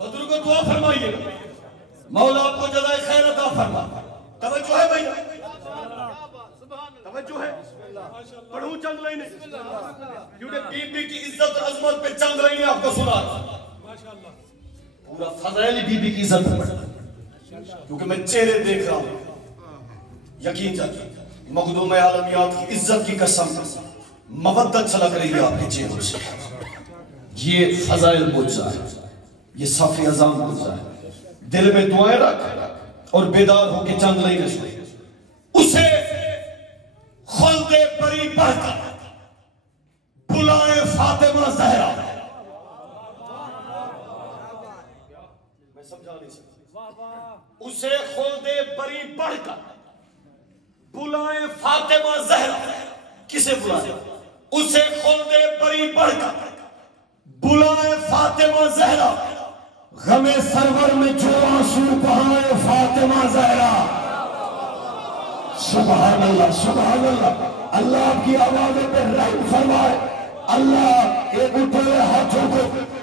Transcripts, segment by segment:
بزرگوں دعا فرمائیے مولا آپ کو جزائے خیر عطا فرما. توجہ ہے بھائی, توجہ ہے. پڑھوں چند لائنیں کیونکہ بی بی کی عزت اور عظمت پہ چند لائنیں آپ کو سنا پورا فضائل بی بی کی عزت پہ پڑھا کیونکہ میں چہرے دیکھ رہا ہوں. یقین جاتی مخدوم عالمیات کی عزت کی قسم مودت چھلک رہی ہے آپ کے چہروں سے. یہ فضائل بجزا ہے, یہ صف اعظام بجزا ہے. دل میں دعائیں رکھ اور بیدار ہو کے چند لائنیں سنیں. اسے خلد بری پڑھ کر بلائے فاطمہ زہرا. میں سمجھا نہیں سکتا. اسے خلد بری پڑھ کر بلائے فاطمہ زہرا. کسے بلائے؟ اسے خلد بری پڑھ کر بلائے فاطمہ زہرا. غم سرور میں جو آنسو بہائے فاطمہ زہرا. سبحان اللہ سبحان اللہ. اللہ آپ کی آوازوں پہ رحم فرمائے. اللہ ایک اٹھے ہاتھوں کو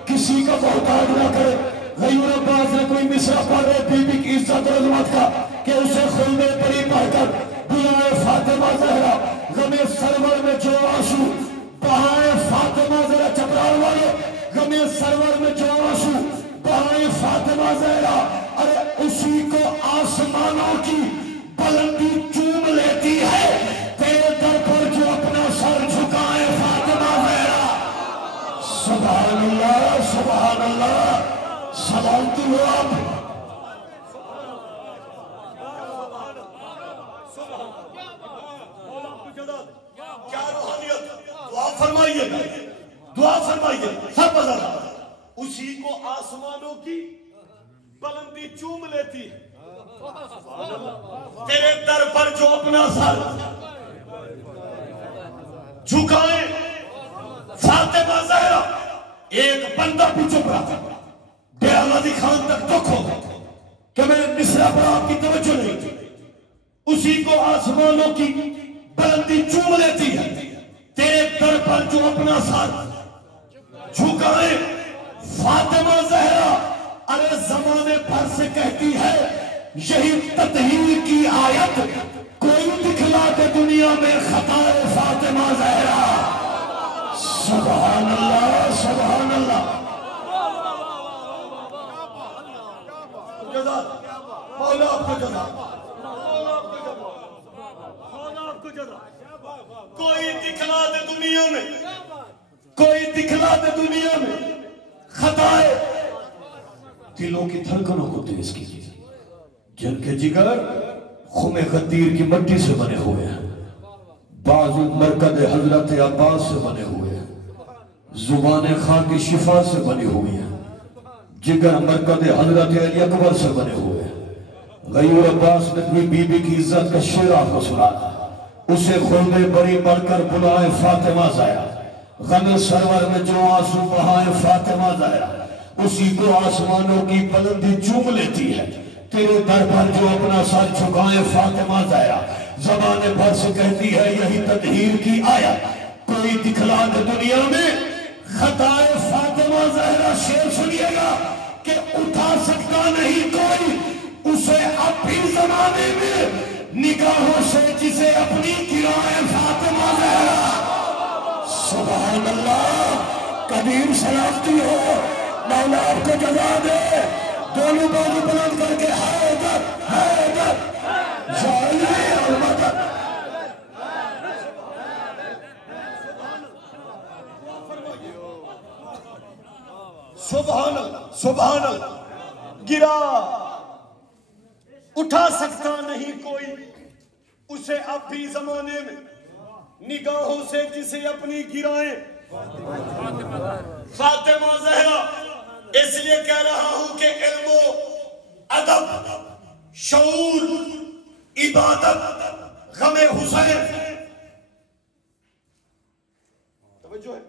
کسی کا محتاج نہ کرے. غیور عباس نے کوئی مصرع پڑھ رہے بی بی کی عزت اور عظمت کا کہ اسے خلد بری پڑھ کر بلائے فاطمہ زہرا. غم سرور میں جو آنسو بہائے فاطمہ زہرا. چپرال والے غم سرور میں جو آنسو بہائے فاطمہ زہرا. ارے اسی کو آسمانوں کی بلندی چوم لیتی ہے. تیرے در پر جو اپنا سر جھکائے فاطمہ زہرا. سبحان اللہ سبحان اللہ. سلامتی ہو آپ. کیا روحانیت. دعا فرمائیے دعا فرمائیے سب بدل. اسی کو آسمانوں کی بلندی چوم لیتی ہے. تیرے در پر جو اپنا سر جھکائے فاطمہ زہرا. ایک بندہ بھی چپ رہا. ڈیرہ غازی خان تک دکھ ہو کہ میں مصرع پر آپ کی توجہ نہیں تھی. اسی کو آسمانوں کی بلندی چوم لیتی ہے. تیرے در پر جو اپنا سر جھکائے فاطمہ زہرا. ارے زمانے بھر سے کہتی ہے یہی تطہیر کی آیت کوئی دکھلا کے دنیا میں خطائے فاطمہ زہرا. سبحان اللہ سبحان اللہ. مولا آپ کو جزا. کوئی دکھلا دے دنیا میں, کوئی دکھلا دے دنیا میں خطائے. دلوں کی دھڑکنوں کو تیز کیجیے جن کے جگر خم غدیر کی مٹی سے بنے ہوئے ہیں. بازو مرکز حضرت عباس سے بنے ہوئے ہیں. زبان خاک شفا سے بنی ہوئی ہیں. جگر مرکز حضرت علی اکبر سے بنے ہوئے ہیں. غیور عباس نے بی بی کی عزت کا شعر آپ کو سنانا. اسے خلد بری پڑھ کر بلائے فاطمہ زہرا. غم سرور میں جو آنسو بہائے فاطمہ زہرا. اسی کو آسمانوں کی بلندی چوم لیتی ہے. تیرے در پر جو اپنا سر جھکائے فاطمہ زہرا. زبان بھر سے کہتی ہے یہی تطہیر کی آیت کوئی دکھلا دے دنیا میں خطائے فاطمہ زہرا. شعر سنیے گا کہ اٹھا سکتا نہیں کوئی اسے اب بھی زمانے میں نگاہوں سے جسے اپنی گرائے فاطمہ زہرا. سبحان اللہ. قدیم سلامتی ہو. مولا آپ کو جزا دے. دونوں بازو بلند کر کے حیدر حیدر جعلی المدد. سبحان اللہ سبحان اللہ. گرا اٹھا سکتا نہیں کوئی اسے اب بھی زمانے میں نگاہوں سے جسے اپنی گرائیں فاطمہ زہرا. اس لیے کہہ رہا ہوں کہ علم و ادب شعور عبادت غم حسین. توجہ ہے.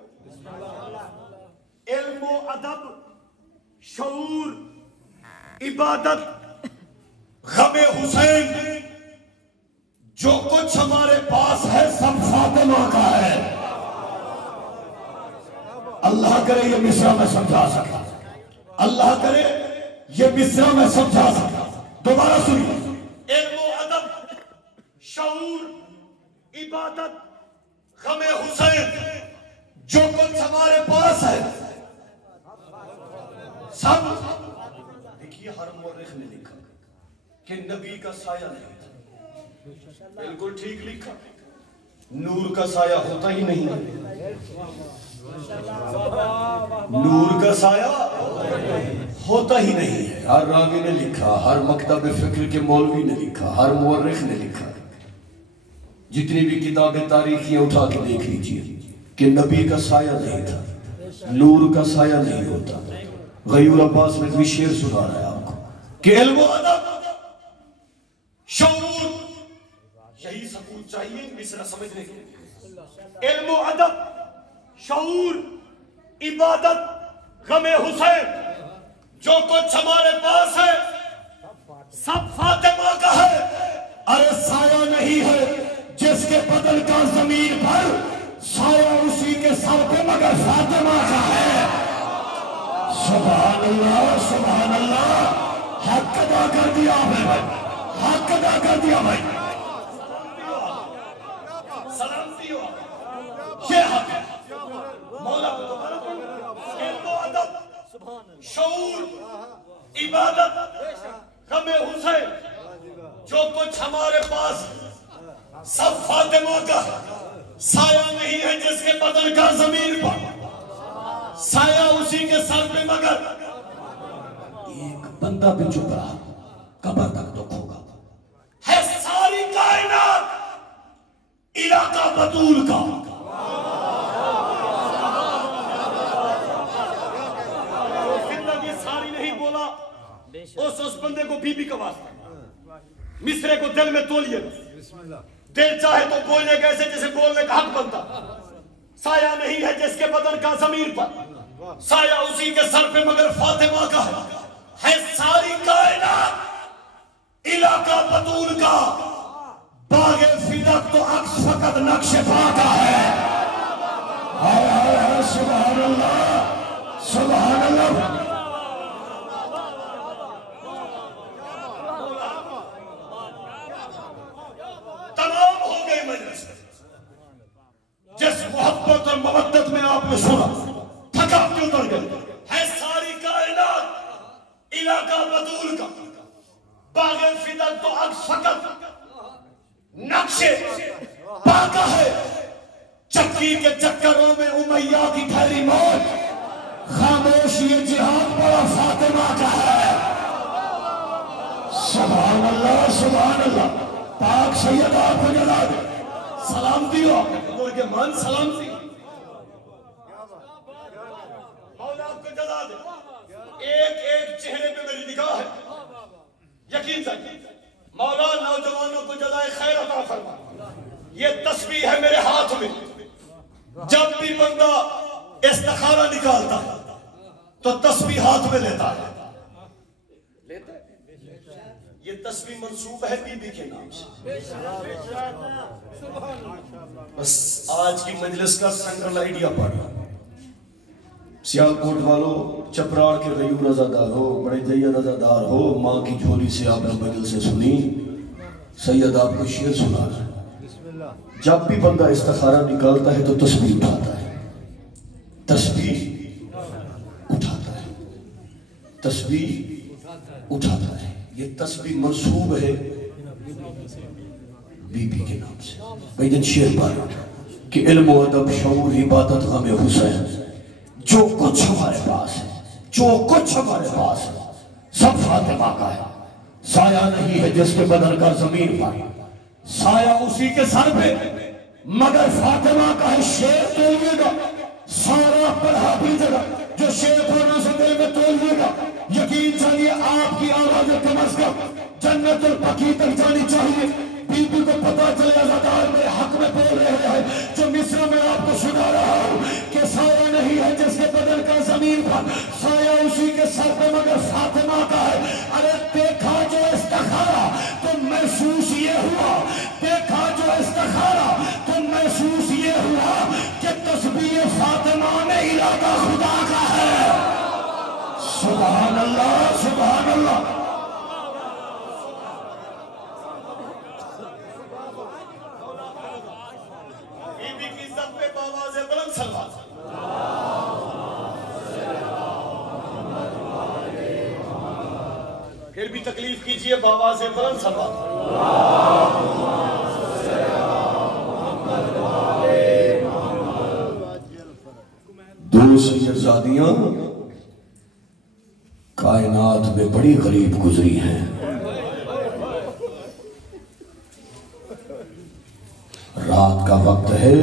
علم و ادب شعور عبادت غم حسین. جو کچھ ہمارے پاس ہے سب فاطمہ کا ہے. اللہ کرے یہ مصرع میں سمجھا سکتا. اللہ کرے یہ مصرع میں سمجھا سکتا. دوبارہ سنیے. علم و ادب، شعور، عبادت، غم حسین، جو کچھ ہمارے پاس ہے سب. دیکھیے ہر مورخ نے لکھا کہ نبی کا سایہ نہیں تھا. بالکل ٹھیک لکھا. نور کا سایہ ہوتا ہی نہیں. نور کا سایہ ہوتا ہی نہیں ہے. ہر راوی نے لکھا، ہر مکتب فکر کے مولوی نے لکھا، ہر مورخ نے لکھا. جتنی بھی کتابیں تاریخی اٹھا کے دیکھ لیجئے کہ نبی کا سایہ نہیں تھا، نور کا سایہ نہیں ہوتا. غیور عباس میں بھی شعر سنا رہا ہے آپ کو کہ علم و ادب، شعور، یہی سکون چاہیے مصرع سمجھنے کے. علم و ادب، شعور، عبادت، غم حسین، جو کچھ ہمارے پاس ہے سب فاطمہ کا ہے. ارے سایہ نہیں ہے جس کے بدن کا زمین پر، سایہ اسی کے سر پہ مگر فاطمہ کا ہے. سبحان اللہ، سبحان اللہ. حق ادا کر دیا بھائی، حق ادا کر دیا بھائی. سلامتی ہو. یہ حق ہے. مولا کو دوبارہ پڑھو. علم و ادب، شعور، عبادت، غم حسین، جو کچھ ہمارے پاس سب فاطمہ کا. سایہ نہیں ہے جس کے بدن کا زمین پر، سایہ اسی کے سر پہ مگر. ایک بندہ بھی چپ رہا قبر تک دکھ ہوگا. ہے ساری کائنات علاقہ بطول کا. زندگی ساری نہیں بولا اس بندے کو بی بی کا واسطہ. مصرے کو دل میں تولیے. دل چاہے تو بولنے کا ایسے جیسے بولنے کا حق بنتا. سایہ نہیں ہے جس کے بدن کا زمین پر، سایہ اسی کے سر پہ مگر فاطمہ کا ہے ساری کائنات علاقہ بطول کا. باغ فدق تو عکس فقط نقش پا کا ہے. سبحان اللہ، سبحان اللہ. تمام ہو گئی مجلس. جس محبت اور مودت میں آپ نے سنا تھکاوٹ اتر گئی. ہے ساری کائنات علاقہ بطول کا. باغ فدق تو عکس فقط نقش پا کا ہے. چکی کے چکروں میں امیہ کی ٹھہری موت، خاموش یہ جہاد بڑا فاطمہ کا ہے. سبحان اللہ، سبحان اللہ. پاک سید آپ کو جلا دے. سلامتی ہو کے مان. سلامتی مولا آپ کو جلا دے. ایک ایک چہرے پہ میری نگاہ ہے. یقین سے مولا نوجوانوں کو جزائے خیر عطا فرما. یہ تسبیح ہے میرے ہاتھ میں. جب بھی بندہ استخارہ نکالتا تو تسبیح ہاتھ میں لیتا ہے. یہ تسبیح منسوب ہے بی بی کے نام سے. بس آج کی مجلس کا سینٹرل آئیڈیا پڑھا. سیالکوٹ والوں، چپراڑ کے غیور عزادار ہو، بڑے جید عزادار ہو، ماں کی جھولی سے آپ نے مجلس سے سنی. سید آپ کو شعر سنا رہا ہے. جب بھی بندہ استخارہ نکالتا ہے تو تسبیح اٹھاتا ہے. تسبیح اٹھاتا ہے. تسبیح اٹھاتا ہے. یہ تسبیح منسوب ہے بی بی کے نام سے. بھائی جن شعر پایا کہ علم و ادب، شعور، عبادت، غم حسین، جو کچھ ہمارے پاس ہے، جو کچھ ہمارے پاس ہے سب فاطمہ کا ہے. سایہ نہیں ہے جس کے بدن کا زمین پر، سایہ اسی کے سر پہ مگر فاطمہ کا ہے. شعر تولیے گا سارا پڑھا بھی جگہ. جو شعر پڑھنا سے دل میں تولیے گا. یقین چاہیے آپ کی آواز کم از کم جنت البقیع تک جانی چاہیے. بی بی کو پتا چلے عزادار میرے حق میں بول رہے ہیں. جو مصرع میں آپ کو سنا رہا ہوں کہ سایہ نہیں ہے جس کے بدن کا زمین پر، سایہ اسی کے سر پہ مگر فاطمہ کا ہے. ارے دیکھا جو استخارہ تو محسوس یہ ہوا، دیکھا جو استخارہ تو محسوس یہ ہوا کہ تسبیح فاطمہ میں علاقہ خدا کا ہے. سبحان اللہ سبحان اللہ. بی بی کی عزت پہ باواز بلند صلوات. پھر بھی تکلیف کیجئے باواز بلند صلوات. دو سیدزادیاں کائنات میں بڑی غریب گزری ہیں. رات کا وقت ہے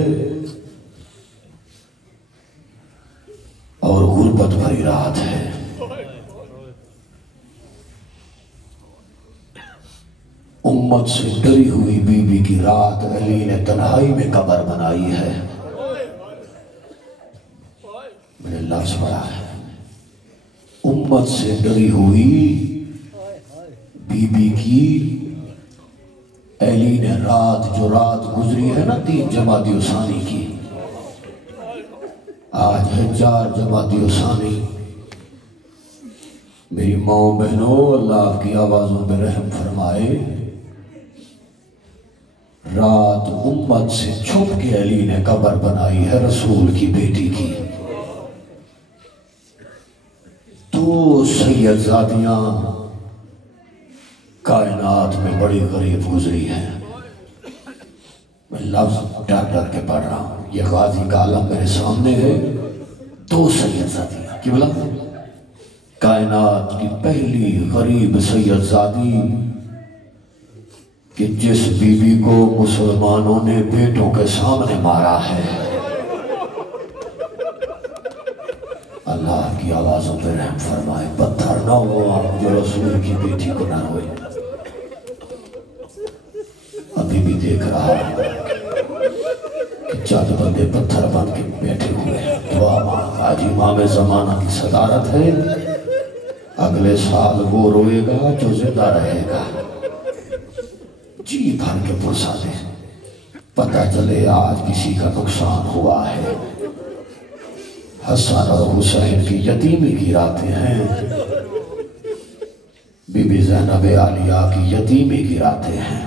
اور غربت بھری رات ہے. امت سے ڈری ہوئی بی بی کی رات علی نے تنہائی میں قبر بنائی ہے. میں نے لفظ پڑھا ہے. امت سے ڈری ہوئی بی بی کی علی نے رات جو رات گزری ہے نا 3 جمادی الثانی کی، آج ہے 4 جمادی الثانی. میری ماں بہنوں اللہ آپ کی آوازوں میں رحم فرمائے. رات امت سے چھپ کے علی نے قبر بنائی ہے رسول کی بیٹی کی. 2 سیدزادیاں کائنات میں بڑی غریب گزری ہیں. میں لفظ ڈر ڈر کے پڑھ رہا ہوں. یہ غازی کا عالم میرے سامنے ہے. 2 سیدزادیاں کی بلا کائنات کی پہلی غریب سیدزادی کہ جس بی بی کو مسلمانوں نے بیٹوں کے سامنے مارا ہے. اللہ کی آوازوں پہ رحم فرمائے. پتھر نہ ہوا جو رسول کی بیٹی کو نہ روئے. ابھی بھی دیکھ رہا ہے کہ چند بندے پتھر بن کے بیٹھے ہوئے ہیں. دعا مانگ. آج امام زمانہ کی صدارت ہے. اگلے سال وہ روئے گا جو زندہ رہے گا. جی بھر کے پرسا دے. پتہ چلے آج کسی کا نقصان ہوا ہے. حسن اور حسین کی یتیمی کی راتیں ہیں. بی بی زینب عالیہ کی یتیمی کی راتیں ہیں.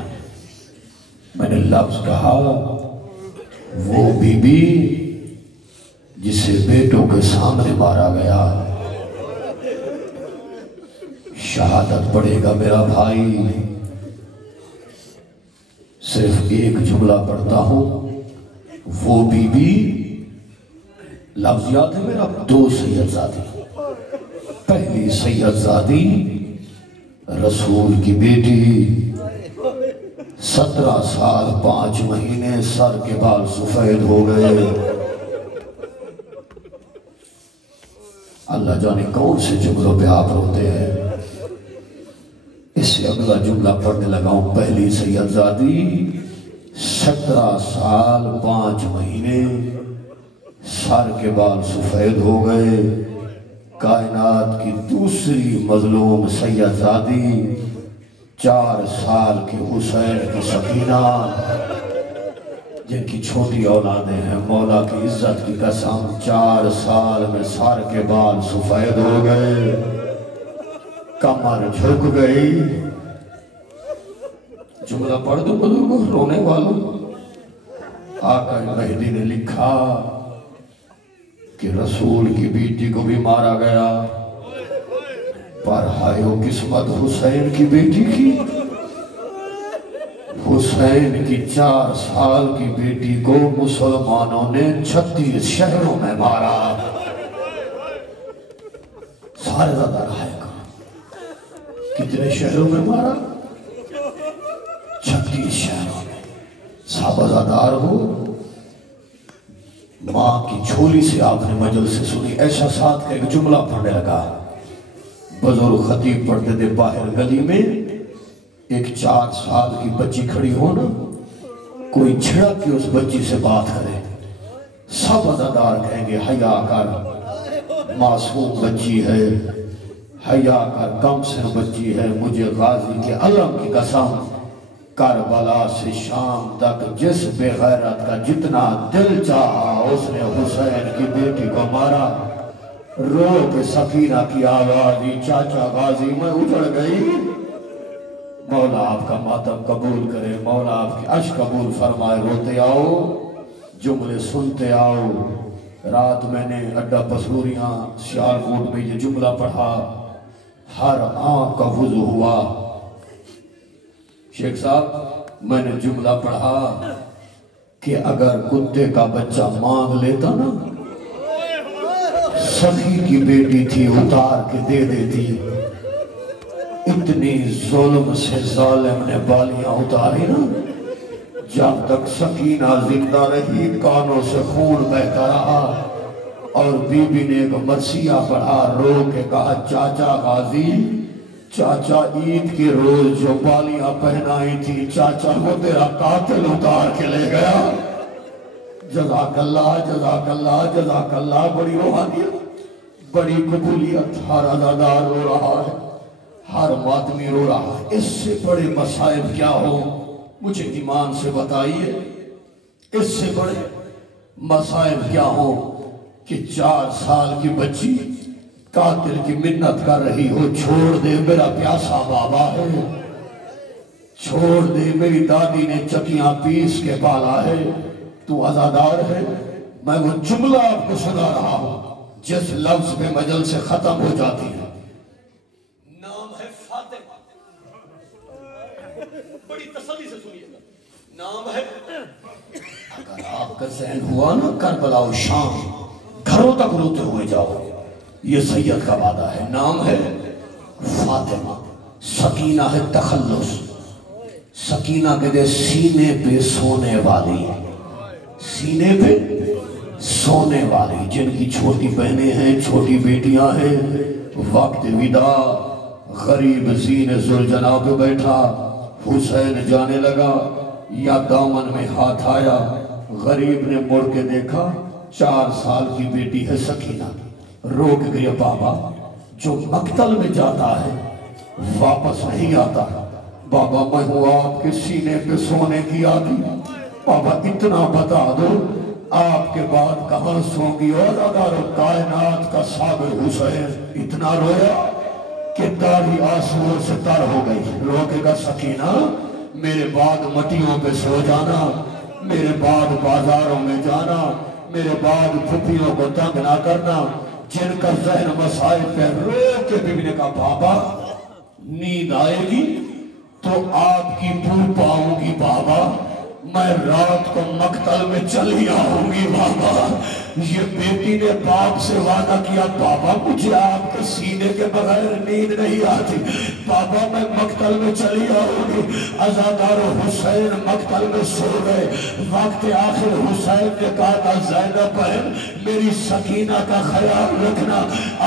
میں نے لفظ کہا وہ بی بی جسے بیٹوں کے سامنے مارا گیا. شہادت پڑھے گا میرا بھائی. صرف ایک جملہ پڑھتا ہوں. وہ بی بی لفظ یاد ہے میرا. 2 سیدزادی. پہلی سیدزادی رسول کی بیٹی 17 سال 5 مہینے سر کے بال سفید ہو گئے. اللہ جانے کون سے جملوں پہ آپ روتے ہیں. اس سے اگلا جملہ پڑھنے لگا ہوں. پہلی سیدزادی 17 سال 5 مہینے سر کے بال سفید ہو گئے. کائنات کی دوسری مظلوم سیدزادی 4 سال کے حسین کی سکینہ جن کی چھوٹی اولادیں ہیں. مولا کی عزت کی قسم 4 سال میں سر کے بال سفید ہو گئے. کمر جھک گئی. جملہ پڑھ دو بزرگوں رونے والوں. آقا مہدی نے لکھا کہ رسول کی بیٹی کو بھی مارا گیا پر ہائیو قسمت حسین کی بیٹی کی. حسین کی 4 سال کی بیٹی کو مسلمانوں نے 36 شہروں میں مارا. سارے زیادہ رہے گا. کتنے شہروں میں مارا؟ 36 شہروں میں. صحابہ ہو. ماں کی جھولی سے آپ نے مجلس سے سنی. ایسا ساتھ کا ایک جملہ پڑھنے لگا. بزرگ خطیب پڑھتے تھے باہر گلی میں ایک 4 سال کی بچی کھڑی ہو نا, کوئی جھڑک کے اس بچی سے بات کرے. سب عزادار کہیں گے حیا کر, معصوم بچی ہے, حیا کر, کم سے بچی ہے. مجھے غازی کے علم کی قسم کربلا سے شام تک جس بے غیرت کا جتنا دل چاہا اس نے حسین کی بیٹی کو مارا. رو کے سکینہ کی آوازی چاچا غازی میں اجڑ گئی. مولا آپ کا ماتم قبول کرے, مولا آپ کی عشق قبول فرمائے. روتے آؤ, جملے سنتے آؤ. رات میں نے اڈا پسوریاں سیالکوٹ میں یہ جملہ پڑھا, ہر آنکھ کا وضو ہوا. شیخ صاحب میں نے جملہ پڑھا کہ اگر کتے کا بچہ مانگ لیتا نا, سخی کی بیٹی تھی اتار کے دے دیتی. اتنی ظلم سے ظالم نے بالیاں اتاری نا, جب تک سکینہ زندہ رہی کانوں سے خون بہتا رہا. اور بی بی نے ایک مرثیہ پڑھا, رو کے کہا چاچا غازی, چاچا عید کے روز جو بالیاں پہنائی تھی چاچا وہ تیرا قاتل اتار کے لے گیا. جزاک اللہ جزاک اللہ جزاک اللہ. بڑی روحانیت, بڑی قبولیت. ہر عزادار رو رہا ہے, ہر ماتمی رو رہا ہے. اس سے بڑے مصائب کیا ہو مجھے ایمان سے بتائیے. اس سے بڑے مصائب کیا ہو کہ 4 سال کی بچی قاتل کی منت کر رہی ہو, چھوڑ دے میرا پیاسا بابا ہے, چھوڑ دے میری دادی نے چکیاں پیس کے پالا ہے, تو عزادار ہے. میں وہ جملہ آپ کو سنا رہا ہوں جس لفظ پہ مجل سے ختم ہو جاتی ہے. نام ہے فاطمہ, بڑی تسلی سے سنیے گا. نام ہے, اگر آپ کا ذہن ہوا نا کربلا و شام, گھروں تک روتے ہوئے جاؤ. یہ سید کا وعدہ ہے. نام ہے فاطمہ. سکینہ ہے تخلص. سکینہ کے دے سینے پہ سونے والی, سینے پہ سونے والی, جن کی چھوٹی بہنیں ہیں, چھوٹی بیٹیاں ہیں. وقت ودا غریب زین ذوالجناح پہ بیٹھا, حسین جانے لگا, یا دامن میں ہاتھ آیا. غریب نے مڑ کے دیکھا, 4 سال کی بیٹی ہے سکینہ. رو کے گیا بابا, جو مقتل میں جاتا ہے واپس نہیں آتا. بابا میں ہوں آپ کے سینے پہ سونے کی عادی. بابا اتنا بتا دو, آپ کے بعد کہاں سو گی. اور اگر کائنات کا صابر حسین اتنا رویا کہ داڑھی آنسوؤں سے تر ہو گئی. رو کے گا سکینہ میرے بعد مٹیوں پہ سو جانا, میرے بعد بازاروں میں جانا, میرے بعد پھپھیوں کو تنگ نہ کرنا. جن کا ذہن مسائل پہ رو کے بی بی نے کہا بابا نیند آئے گی تو آپ کی پھوپ آؤں گی بابا, میں رات کو مقتل میں چلی آؤں گی بابا. یہ بیٹی نے باپ سے وعدہ کیا, بابا مجھے آپ کے سینے کے بغیر نیند نہیں آتی, بابا میں مقتل میں چلی آؤں گی. عزادار حسین مقتل میں سو گئے. وقت آخر حسین نے کہا تھا زینب بہن میری سکینہ کا خیال رکھنا.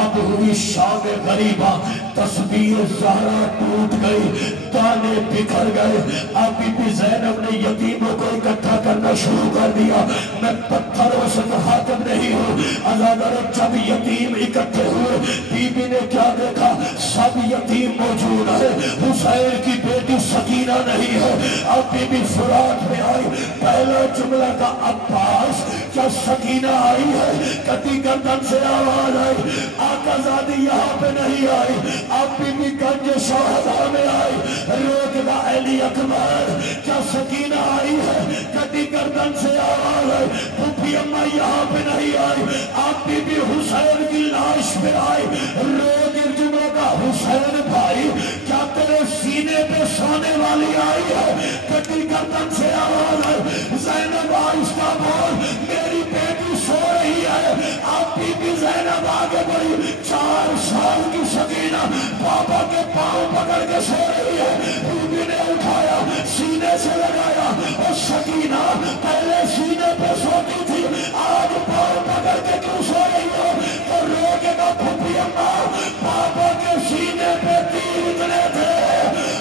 اب ہوئی شام غریبہ, تسبیح زہرا ٹوٹ گئی, دانے بکھر گئے. اب بی زینب نے یتیموں کو اکٹھا کرنا شروع کر دیا. میں پتھروں سے مخاطب نہیں ہوں. عزادار جب یتیم اکٹھے ہوئے, بی بی نے کیا دیکھا, سب یتیم موجود ہے, حسین کی بیٹی سکینہ نہیں ہے. اب بی بی فرات میں آئی, پہلا جملہ کا عباس کیا سکینہ آئی ہے. کٹی گردن سے آواز آئی, آقا زادی یہاں پہ نہیں آئی. اب بی بی گنج شہداء میں آئی, روک دا علی اکبر کیا سکینہ آئی ہے. کٹی گردن سے آواز آئی, پھوپھی اماں یہاں پہ نہیں آئی. اب بی بی حسین کی لاش پہ آئی, روک جملہ کا حسین بھائی کیا تیرے سینے پہ سونے والی آئی ہے. کٹی گردن سے آواز آئی, زینب آہستہ بول میری بیٹی سو رہی ہے. اب بی بی زینب آگے بڑھی, 4 سال کی سکینہ بابا کے پاؤں پکڑ کے سو رہی ہے. بی بی نے اٹھایا, سینے سے لگایا, اور سکینہ پہلے سینے پہ سوتی تھی, آج پاؤں پکڑ کے کیوں سو رہی ہو. تو روکے گا پھوپھی اماں, بابا کے سینے پہ تیر اتنے تھے,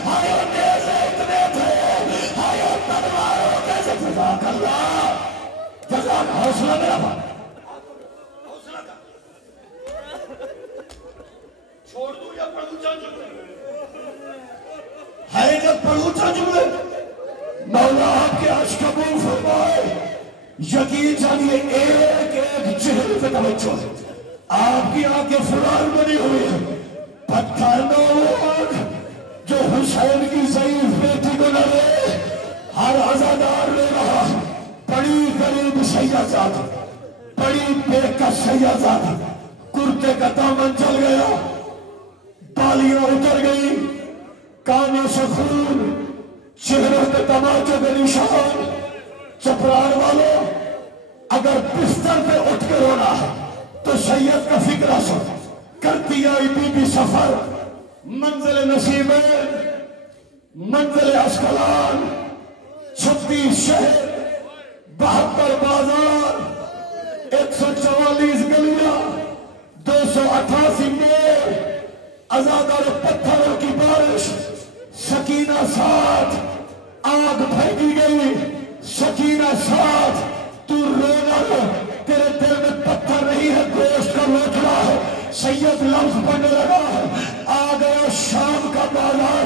ہائے نیزے اتنے تھے, ہائے تلواروں کے سے. جزاک اللہ جزاک. حوصلہ میرا بات, حوصلہ کا چھوڑ دوں یا پڑھوں چاہ جملے ہے. جب پڑھوں چاہ جملے مولا آپ کے عشق قبول فرمائے. یقین جانیے ایک ایک چہرے پہ توجہ ہے, آپ کی آنکھیں فرار بنی ہوئی ہیں، پتھر نہ وہ آنکھ جو حسین کی ضعیف بیٹی کو نہ لے۔ ہر عزادار لے رہا، بڑی غریب سیدزاد، بڑی بےکس سیدزاد، کرتے کا دامن چل گیا، بالیاں اتر گئی، کانوں سے خون، چہروں پہ تماچوں کے نشان۔ چپرار والوں، اگر بستر پہ اٹھ کے رونا ہے تو سید کا فکرہ سن۔ کرتی آئی بی بی سفر، منزل نسیمین، منزل اسکلان، 36 شہر، 72 بازار، 144 گلیاں، 288 موڑ، ازادار پتھروں کی بارش، سکینہ ساتھ، آگ پھینکی گئی، سکینہ ساتھ، تو رونا ہے، تیرے دل میں پتھر نہیں ہے، گوشت کا روٹلا ہے۔ سید لفظ پڑھنے لگا ہے، آ گیا شام کا بازار،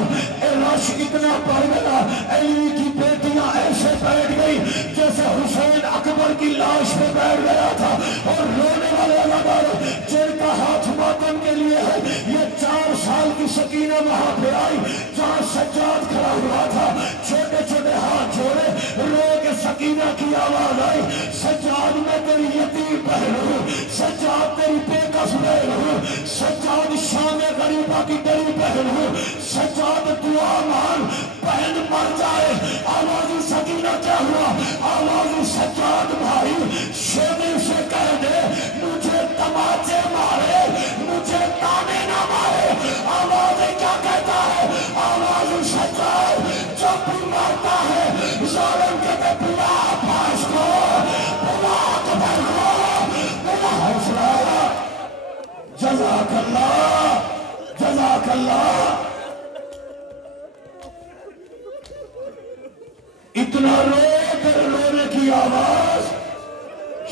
رش اتنا بڑھ گیا، علی کی بیٹیاں ایسے بیٹھ گئی جیسے حسین اکبر کی لاش پہ بیٹھ گیا تھا، اور رونے والے لگا جن کا ہاتھ ماتم کے لیے ہے۔ یہ 4 سال کی سکینہ وہاں پہ آئی جہاں سجاد کھڑا ہوا تھا، چھوٹے چھوٹے ہاتھ جوڑے، رو کے سکینہ کی آواز آئی، سجاد میں تیری یتیم بہن ہوں، سجاد تیری بےکس بہن ہوں، سجاد شام غریبہ کی تیری بہن ہوں، سجاد دعا مان، بہن مر جائے۔ آواز سکینہ کیا ہوا؟ آواز سجاد بھائی شیمی سے کہہ دے مجھے تماچے مارے، مجھے تانے نہ مارے۔ آواز کیا کہتا ہے؟ آواز سجاد جب بھی مارتا ہے ظالم کہتے بلا عباس کو، بلا اکبر کو، بلا حوصلہ۔ جزاک اللہ، جزاک اللہ۔ اتنا رو کر رونے کی آواز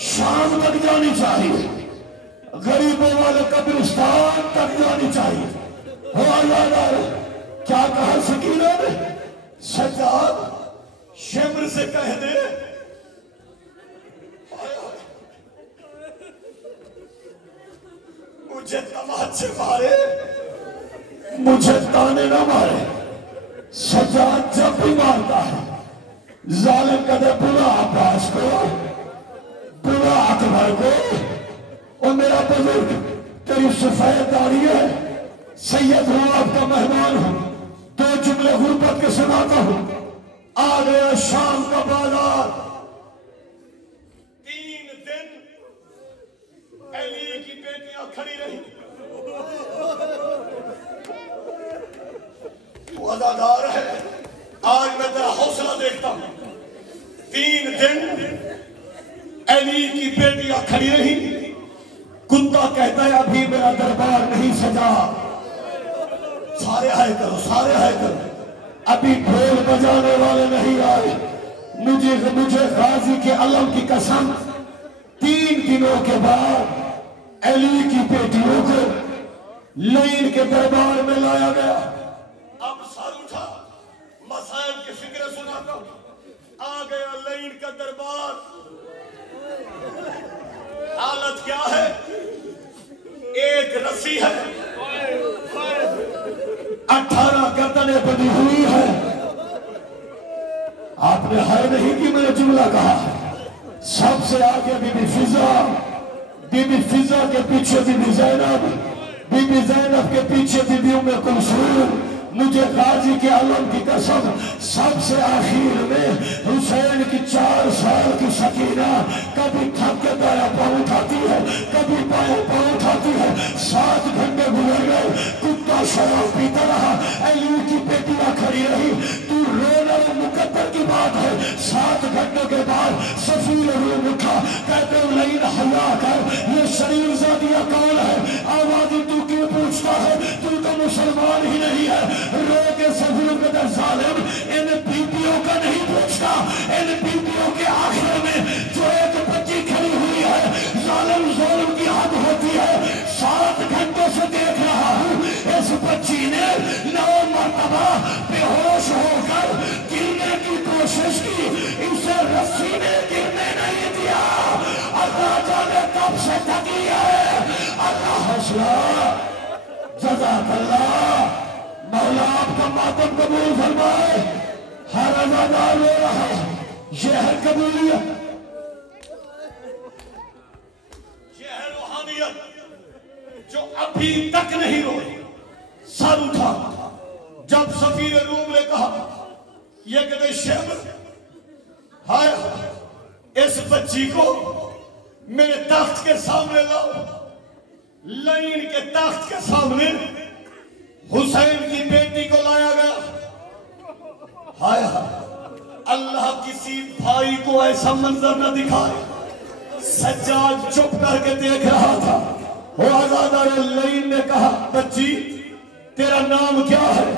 شام تک جانی چاہیے، غریبوں والے قبرستان تک جانی چاہیے۔ ہو اللہ، کیا کہا سکینہ نے؟ سجاد شمر سے کہہ دے مجھے تماچے مارے، مجھے تانے نہ مارے۔ سجاد جب بھی مارتا ہے ظالم کہتے بلا عباس کو، بلا اکبر کو، اور میرا بزرگ تیری سفید داڑھی ہے، سید ہوں، آپ کا مہمان ہوں، 2 جملے غربت کے سناتا ہوں۔ آ گیا شام کا بازار، 3 دن علی کی بیٹیاں کھڑی رہی۔ تو عزادار ہے، آج میں تیرا حوصلہ دیکھتا ہوں۔ 3 دن علی کی بیٹیاں کھڑی رہی، کتا کہتا ہے ابھی میرا دربار نہیں سجا۔ سارے آئے کرو، سارے آئے کرو، ابھی ڈھول بجانے والے نہیں آئے۔ مجھے غازی کے علم کی قسم، 3 دنوں کے بعد علی کی بیٹیوں کو لین کے دربار میں لایا گیا۔ اب سر اٹھا، مسائل کی فکر سناتا ہوں۔ آ گیا لین کا دربار، حالت کیا ہے؟ ایک رسی ہے، 18 گردنیں بنی ہوئی ہے۔ آپ نے ہائے نہیں کی، میں نے جملہ کہا۔ سب سے آگے بی بی فضا، بی بی فضا کے پیچھے بی بی زینب، بی بی زینب کے پیچھے بی بی ام کلثوم۔ مجھے غازی کے علم کی قسم، سب سے آخر میں حسین کی 4 سال کی سکینہ کبھی تھک کے دایا پاؤں اٹھاتی ہے، کبھی بائیں پاؤں اٹھاتی ہے۔ 7 گھنٹے گزر گئے، کتا شراب پیتا رہا، علی کی بیٹیاں کھڑی رہی۔ تو رونا مقدر کی بات ہے۔ 7 گھنٹوں کے بعد سفیر روم اٹھا، کہتے ہیں لین حیا کر، یہ شریف زادیہ کون ہے؟ آواز تو کیوں پوچھتا ہے؟ تو مسلمان ہی نہیں ہے۔ رو کے سفیر قدر ظالم ان بیٹیوں کا نہیں پوچھتا، ان بیٹیوں کے آخر میں جو ایک بچی کھڑی ہوئی ہے، ظالم ظلم کی حد ہوتی ہے۔ 7 گھنٹوں سے دیکھ رہا ہوں، اس بچی نے 9 مرتبہ بے ہوش ہو کر گرنے کی کوشش کی، اسے رسی نے گرنے نہیں دیا۔ اللہ جانے کب سے تھکی ہے، حوصلہ جزاک اللہ مولا آپ کا ماتم قبول فرمائے ہر ازادار لے رہا یہ ہے قبولیت یہ ہے روحانیت جو ابھی تک نہیں روئی سر اٹھا جب سفیر روم نے کہا یہ کہتے شیخ ہائے اس بچی کو میرے تخت کے سامنے لاؤ لعین کے تخت کے سامنے حسین کی بیٹی کو لایا گیا ہائے اللہ کسی بھائی کو ایسا منظر نہ دکھائے سجاد چپ کر کے دیکھ رہا تھا وہ آزادار لعین نے کہا بچی تیرا نام کیا ہے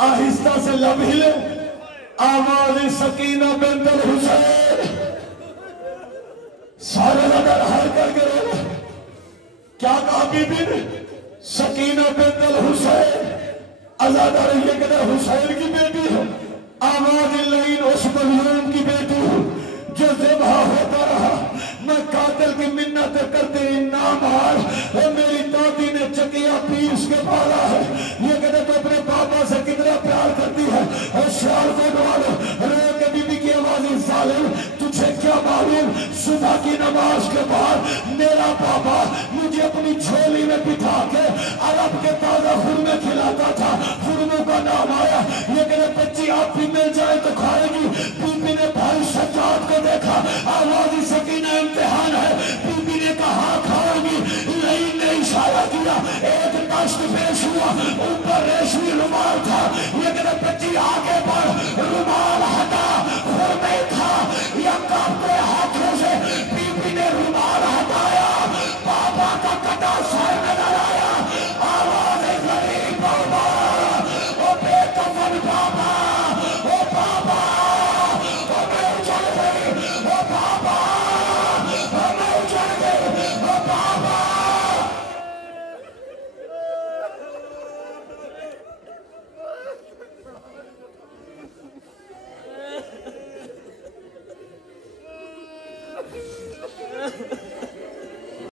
آہستہ سے لب ہلے آواز سکینہ بنت الحسین سارے نظر ہر کر کے رہے کیا کہا بی بی نے سکینہ بنت الحسین آزادار یہ کہتا حسین کی بیٹی ہے آواز لعین اس مظلوم کی بیٹی ہے جو ذبح ہوتا رہا میں قاتل کی منت کرتے نہ مار اور میری دادی نے چکیا پیس کے پالا ہے یہ کہتے تو اپنے بابا سے کتنا پیار کرتی ہے اور شعر کو ڈالو رو کے بی بی کی آوازیں ظالم تجھے کیا معلوم صبح کی نماز کے بعد میرا بابا مجھے اپنی جھولی میں بٹھا کے عرب کے تازہ خورمے کھلاتا تھا خورموں کا نام آیا یہ کہتے بچی آپ بھی مل جائے تو کھائے گی بی بی نے بھائی سجاد کو دیکھا آوازی سکینہ امتحان ہے بی بی نے کہا کھاؤ گی لعین نے اشارہ کیا ایک دشت پیش ہوا اوپر ریشمی رومال تھا یہ کہتے بچی آگے